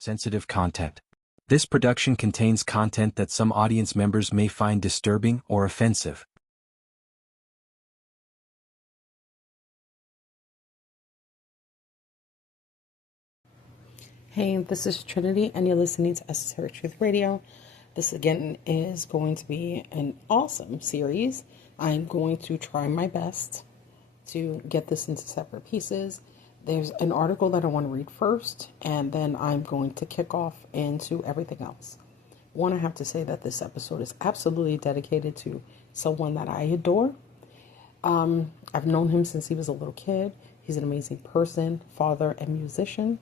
Sensitive content. This production contains content that some audience members may find disturbing or offensive. Hey, this is Trinity, and you're listening to Esoteric Truth Radio. This again is going to be an awesome series. I'm going to try my best to get this into separate pieces. There's an article that I want to read first, and then I'm going to kick off into everything else. One, I have to say that this episode is absolutely dedicated to someone that I adore. I've known him since he was a little kid. He's an amazing person, father, and musician.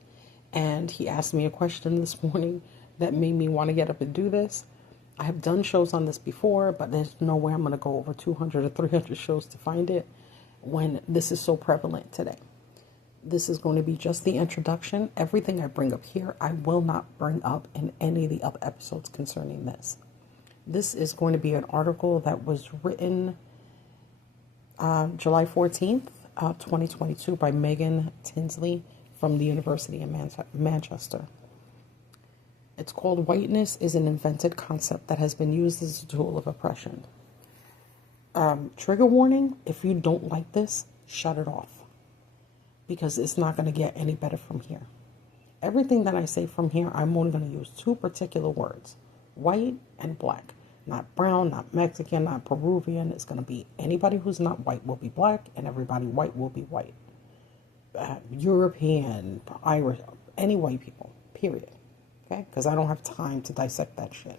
And he asked me a question this morning that made me want to get up and do this. I have done shows on this before, but there's no way I'm going to go over 200 or 300 shows to find it when this is so prevalent today. This is going to be just the introduction. Everything I bring up here, I will not bring up in any of the other episodes concerning this. This is going to be an article that was written July 14th, 2022 by Megan Tinsley from the University of Manchester. It's called Whytness is an Invented Concept that has been used as a tool of oppression. Trigger warning, if you don't like this, shut it off. Because it's not going to get any better from here. Everything that I say from here, I'm only going to use two particular words. White and black. Not brown, not Mexican, not Peruvian. It's going to be anybody who's not white will be black, and everybody white will be white. European, Irish, any white people, period. Okay? Because I don't have time to dissect that shit.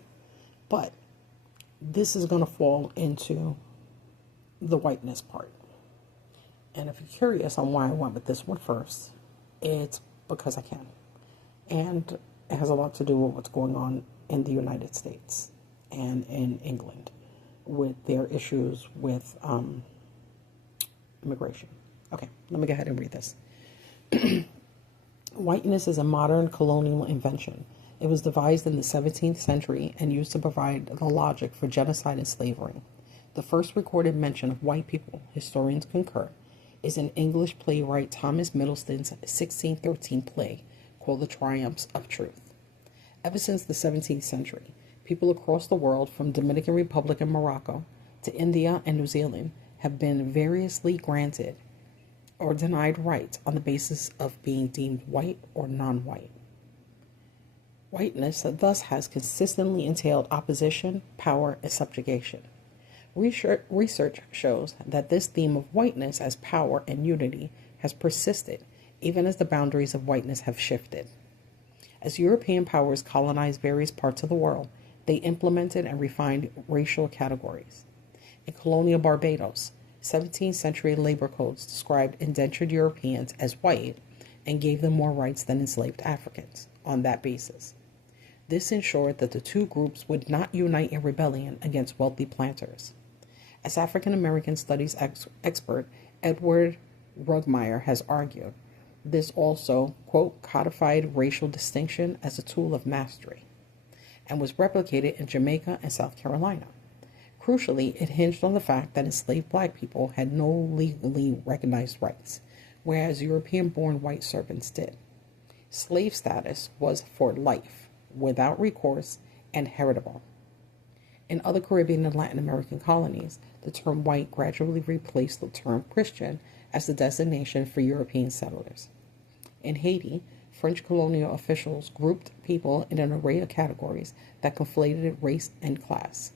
But this is going to fall into the whiteness part. And if you're curious on why I went with this one first, it's because I can. And it has a lot to do with what's going on in the United States and in England with their issues with immigration. Okay, let me go ahead and read this. Whiteness is a modern colonial invention. It was devised in the 17th century and used to provide the logic for genocide and slavery. The first recorded mention of white people, historians concur, is in English playwright Thomas Middleton's 1613 play called The Triumphs of Truth. Ever since the 17th century, people across the world, from Dominican Republic and Morocco to India and New Zealand, have been variously granted or denied rights on the basis of being deemed white or non-white. Whiteness thus has consistently entailed opposition, power, and subjugation. Research shows that this theme of whiteness as power and unity has persisted even as the boundaries of whiteness have shifted. As European powers colonized various parts of the world, they implemented and refined racial categories. In colonial Barbados, 17th century labor codes described indentured Europeans as white and gave them more rights than enslaved Africans on that basis. This ensured that the two groups would not unite in rebellion against wealthy planters. As African American studies expert Edward Rugmeyer has argued, this also, quote, codified racial distinction as a tool of mastery, and was replicated in Jamaica and South Carolina. Crucially, it hinged on the fact that enslaved black people had no legally recognized rights, whereas European-born white servants did. Slave status was for life, without recourse, and heritable. In other Caribbean and Latin American colonies, the term white gradually replaced the term Christian as the designation for European settlers. In Haiti, French colonial officials grouped people in an array of categories that conflated race and class.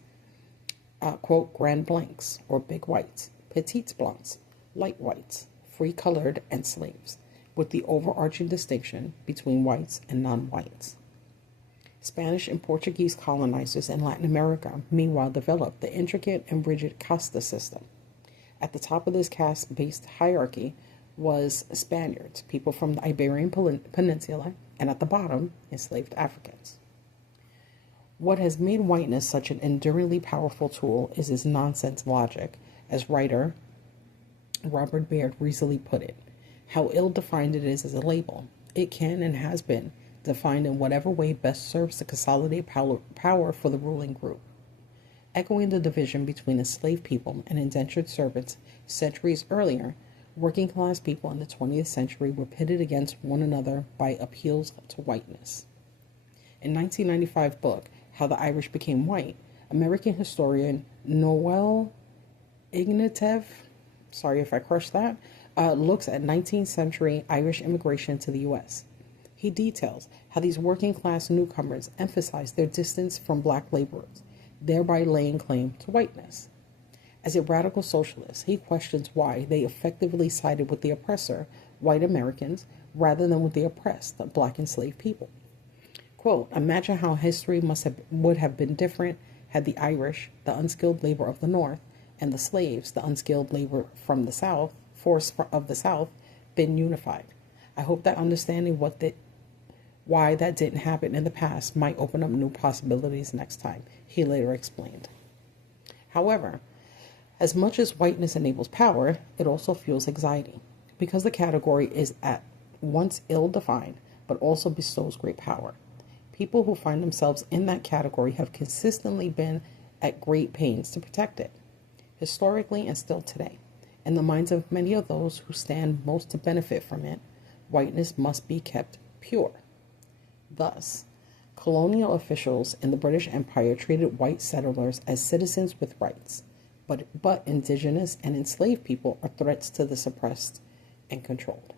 Quote, grand blancs, or big whites, petites blancs, light whites, free colored, and slaves, with the overarching distinction between whites and non-whites. Spanish and Portuguese colonizers in Latin America, meanwhile, developed the intricate and rigid casta system. At the top of this caste-based hierarchy was Spaniards, people from the Iberian Peninsula, and at the bottom, enslaved Africans. What has made whiteness such an enduringly powerful tool is its nonsense logic, as writer Robert Baird recently put it. How ill-defined it is as a label. It can and has been defined in whatever way best serves to consolidate power for the ruling group. Echoing the division between enslaved people and indentured servants centuries earlier, working-class people in the 20th century were pitted against one another by appeals to whiteness. In 1995 book, How the Irish Became White, American historian Noel Ignatieff, sorry if I crushed that, looks at 19th century Irish immigration to the U.S. He details how these working class newcomers emphasized their distance from black laborers, thereby laying claim to whiteness. As a radical socialist, he questions why they effectively sided with the oppressor, white Americans, rather than with the oppressed, the black enslaved people. Quote, imagine how history would have been different had the Irish, the unskilled labor of the North, and the slaves, the unskilled labor from the South, force of the South, been unified. I hope that understanding why that didn't happen in the past might open up new possibilities next time, he later explained. However, as much as whiteness enables power, it also fuels anxiety, because the category is at once ill-defined, but also bestows great power. People who find themselves in that category have consistently been at great pains to protect it, historically and still today. In the minds of many of those who stand most to benefit from it, whiteness must be kept pure. Thus, colonial officials in the British Empire treated white settlers as citizens with rights, but indigenous and enslaved people are threats to the suppressed and controlled.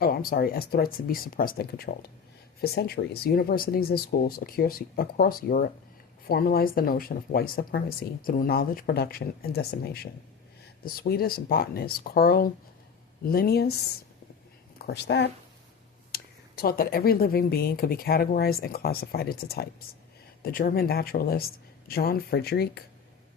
As threats to be suppressed and controlled. For centuries, universities and schools across Europe formalized the notion of white supremacy through knowledge production and decimation. The Swedish botanist Carl Linnaeus, taught that every living being could be categorized and classified into types. The German naturalist John Friedrich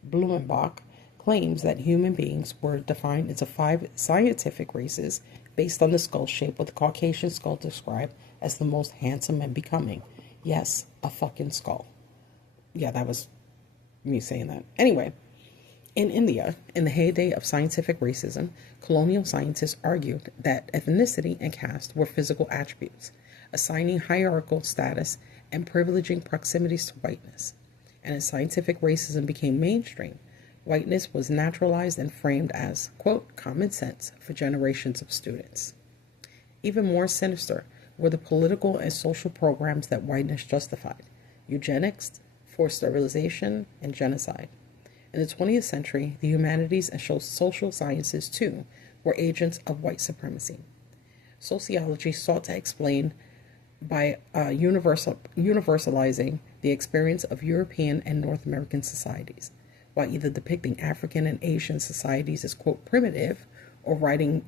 Blumenbach claims that human beings were defined into 5 scientific races based on the skull shape, with the Caucasian skull described as the most handsome and becoming. Yes, a fucking skull. Yeah, that was me saying that. Anyway, in India, in the heyday of scientific racism, colonial scientists argued that ethnicity and caste were physical attributes, assigning hierarchical status and privileging proximities to whiteness. And as scientific racism became mainstream, whiteness was naturalized and framed as, quote, common sense for generations of students. Even more sinister were the political and social programs that whiteness justified: eugenics, forced sterilization, and genocide. In the 20th century, the humanities and social sciences, too, were agents of white supremacy. Sociology sought to explain by universalizing the experience of European and North American societies, while either depicting African and Asian societies as, quote, primitive, or writing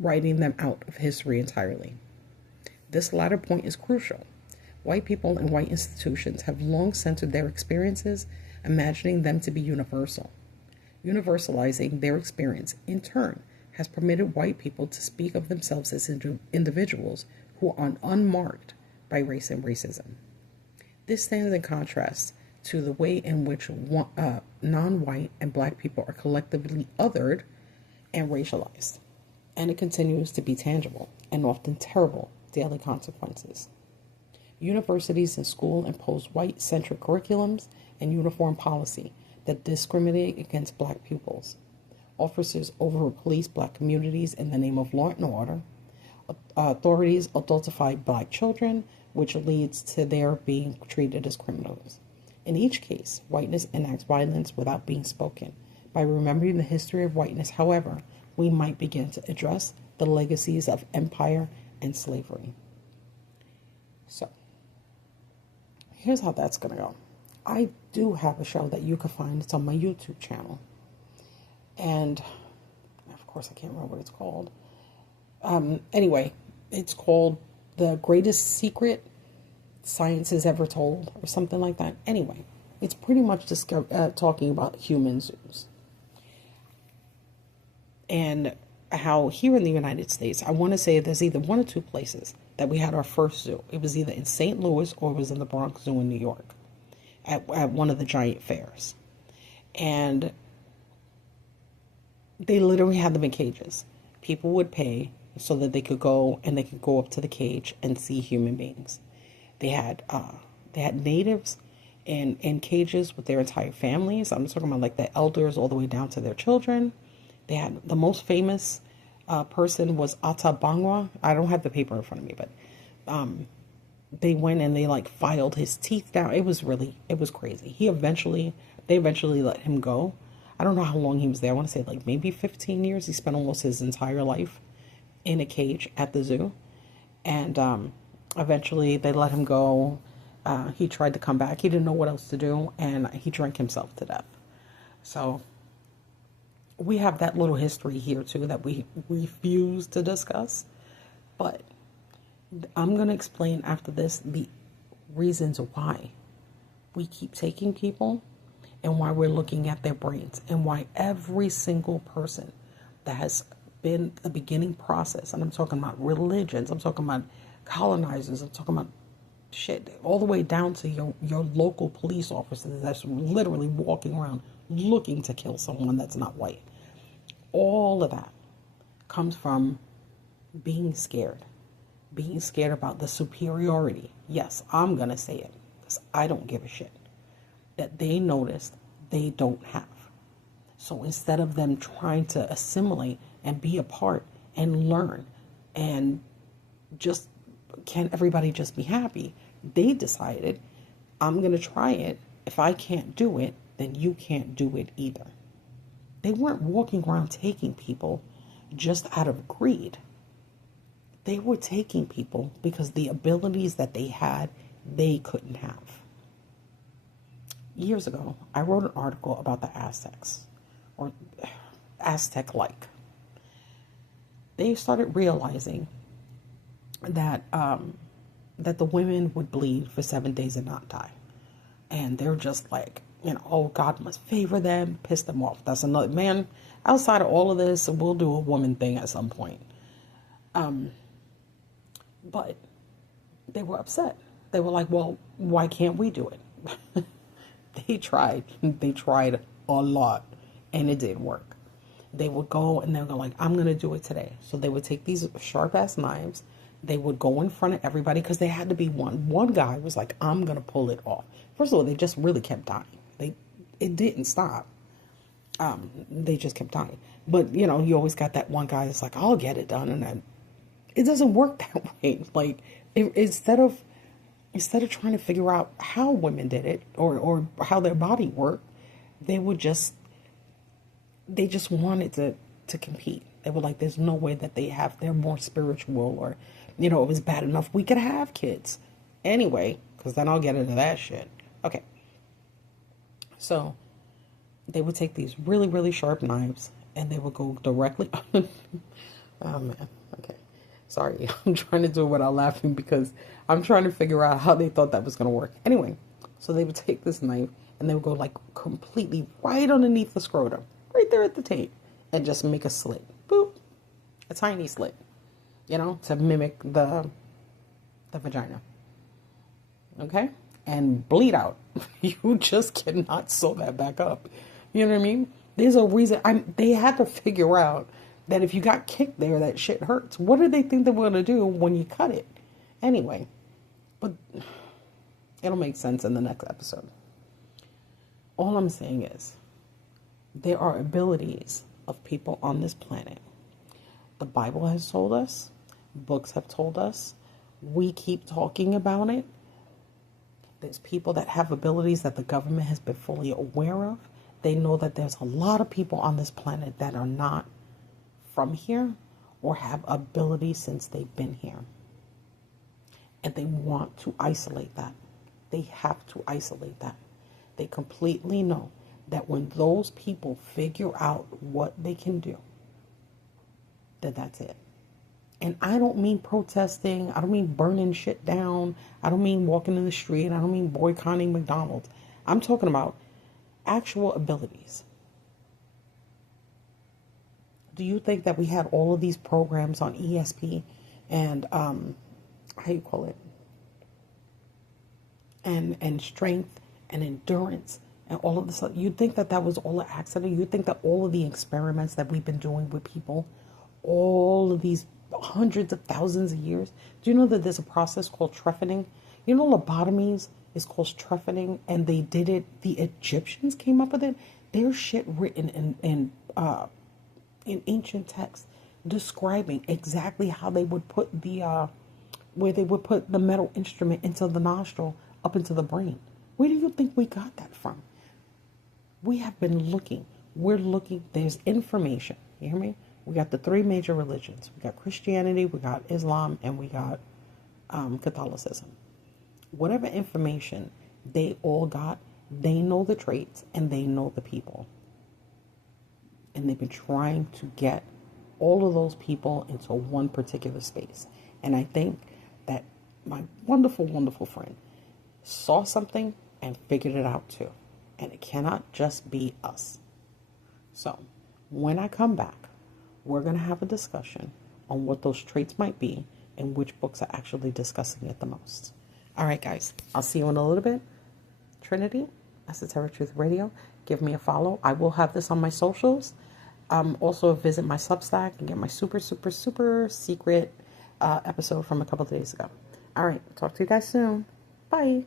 them out of history entirely. This latter point is crucial. White people and white institutions have long centered their experiences, imagining them to be universal. Universalizing their experience, in turn, has permitted white people to speak of themselves as individuals who are unmarked by race and racism. This stands in contrast to the way in which non-white and black people are collectively othered and racialized, and it continues to be tangible and often terrible daily consequences. Universities and schools impose white-centric curriculums and uniform policy that discriminate against black pupils. Officers over-police black communities in the name of law and order. Authorities adultify black children, which leads to their being treated as criminals. In each case, whiteness enacts violence without being spoken. By remembering the history of whiteness, however, we might begin to address the legacies of empire and slavery. So, here's how that's going to go. I do have a show that you can find. It's on my YouTube channel. And, of course, I can't remember what it's called. Anyway, it's called The Greatest Secret Science Is Ever Told, or something like that. Anyway, it's pretty much talking about human zoos. And how here in the United States, I want to say there's either one or two places that we had our first zoo. It was either in St. Louis or it was in the Bronx Zoo in New York at one of the giant fairs. And they literally had them in cages. People would pay so that they could go up to the cage and see human beings. They had natives in cages with their entire families. I'm talking about like the elders all the way down to their children. They had the most famous person was Ata Bangwa. I don't have the paper in front of me, but they went and they like filed his teeth down. It was crazy. They eventually let him go. I don't know how long he was there. I want to say like maybe 15 years. He spent almost his entire life in a cage at the zoo. And eventually they let him go. He tried to come back. He didn't know what else to do, and he drank himself to death. So we have that little history here too that we refuse to discuss. But I'm going to explain after this the reasons why we keep taking people and why we're looking at their brains and why every single person that has been the beginning process, and I'm talking about religions, I'm talking about colonizers, I'm talking about shit, all the way down to your local police officers that's literally walking around looking to kill someone that's not white. All of that comes from being scared about the superiority. Yes, I'm going to say it because I don't give a shit that they noticed they don't have. So instead of them trying to assimilate and be a part and learn and just, can everybody just be happy? They decided, I'm going to try it. If I can't do it, then you can't do it either. They weren't walking around taking people just out of greed. They were taking people because the abilities that they had, they couldn't have. Years ago, I wrote an article about the Aztecs, or Aztec-like. They started realizing that that the women would bleed for 7 days and not die. And they're just like, oh, God must favor them, piss them off. That's another, man, outside of all of this, we'll do a woman thing at some point. But they were upset. They were like, well, why can't we do it? They tried a lot, and it didn't work. They would go and they would go like, I'm going to do it today. So they would take these sharp ass knives. They would go in front of everybody because they had to be one. One guy was like, I'm going to pull it off. First of all, they just really kept dying. It didn't stop. They just kept dying. But, you always got that one guy that's like, I'll get it done. And then it doesn't work that way. Like, instead of trying to figure out how women did it or how their body worked, they just wanted to compete. They were like, there's no way that they're more spiritual, or, it was bad enough we could have kids. Anyway, because then I'll get into that shit. Okay. So they would take these really, really sharp knives and they would go directly. Oh man. Okay. Sorry. I'm trying to do it without laughing because I'm trying to figure out how they thought that was going to work. Anyway, so they would take this knife and they would go like completely right underneath the scrotum, right there at the taint, and just make a slit. Boop. A tiny slit, to mimic the vagina. Okay? And bleed out. You just cannot sew that back up. You know what I mean? There's a reason. They had to figure out that if you got kicked there, that shit hurts. What did they think they were going to do when you cut it? Anyway, but it'll make sense in the next episode. All I'm saying is there are abilities of people on this planet. The Bible has told us. Books have told us. We keep talking about it. There's people that have abilities that the government has been fully aware of. They know that there's a lot of people on this planet that are not from here or have abilities since they've been here. And they want to isolate that. They have to isolate that. They completely know that when those people figure out what they can do, that's it. And I don't mean protesting. I don't mean burning shit down. I don't mean walking in the street. I don't mean boycotting McDonald's. I'm talking about actual abilities. Do you think that we had all of these programs on ESP and how you call it? And strength and endurance and all of this? You'd think that was all an accident. You'd think that all of the experiments that we've been doing with people, all of these hundreds of thousands of years. Do you know that there's a process called trephining? Lobotomies is called trephining, and they did it. The Egyptians came up with it. There's shit written in ancient texts describing exactly how they would put the where they would put the metal instrument into the nostril up into the brain. Where do you think we got that from? We have been looking. We're looking. There's information. You hear me? We got the three major religions. We got Christianity, we got Islam, and we got Catholicism. Whatever information they all got, they know the traits and they know the people. And they've been trying to get all of those people into one particular space. And I think that my wonderful, wonderful friend saw something and figured it out too. And it cannot just be us. So when I come back, we're going to have a discussion on what those traits might be and which books are actually discussing it the most. All right, guys, I'll see you in a little bit. Trinity, Esoteric Truth Radio. Give me a follow. I will have this on my socials. Also, visit my Substack and get my super, super, super secret episode from a couple of days ago. All right, talk to you guys soon. Bye.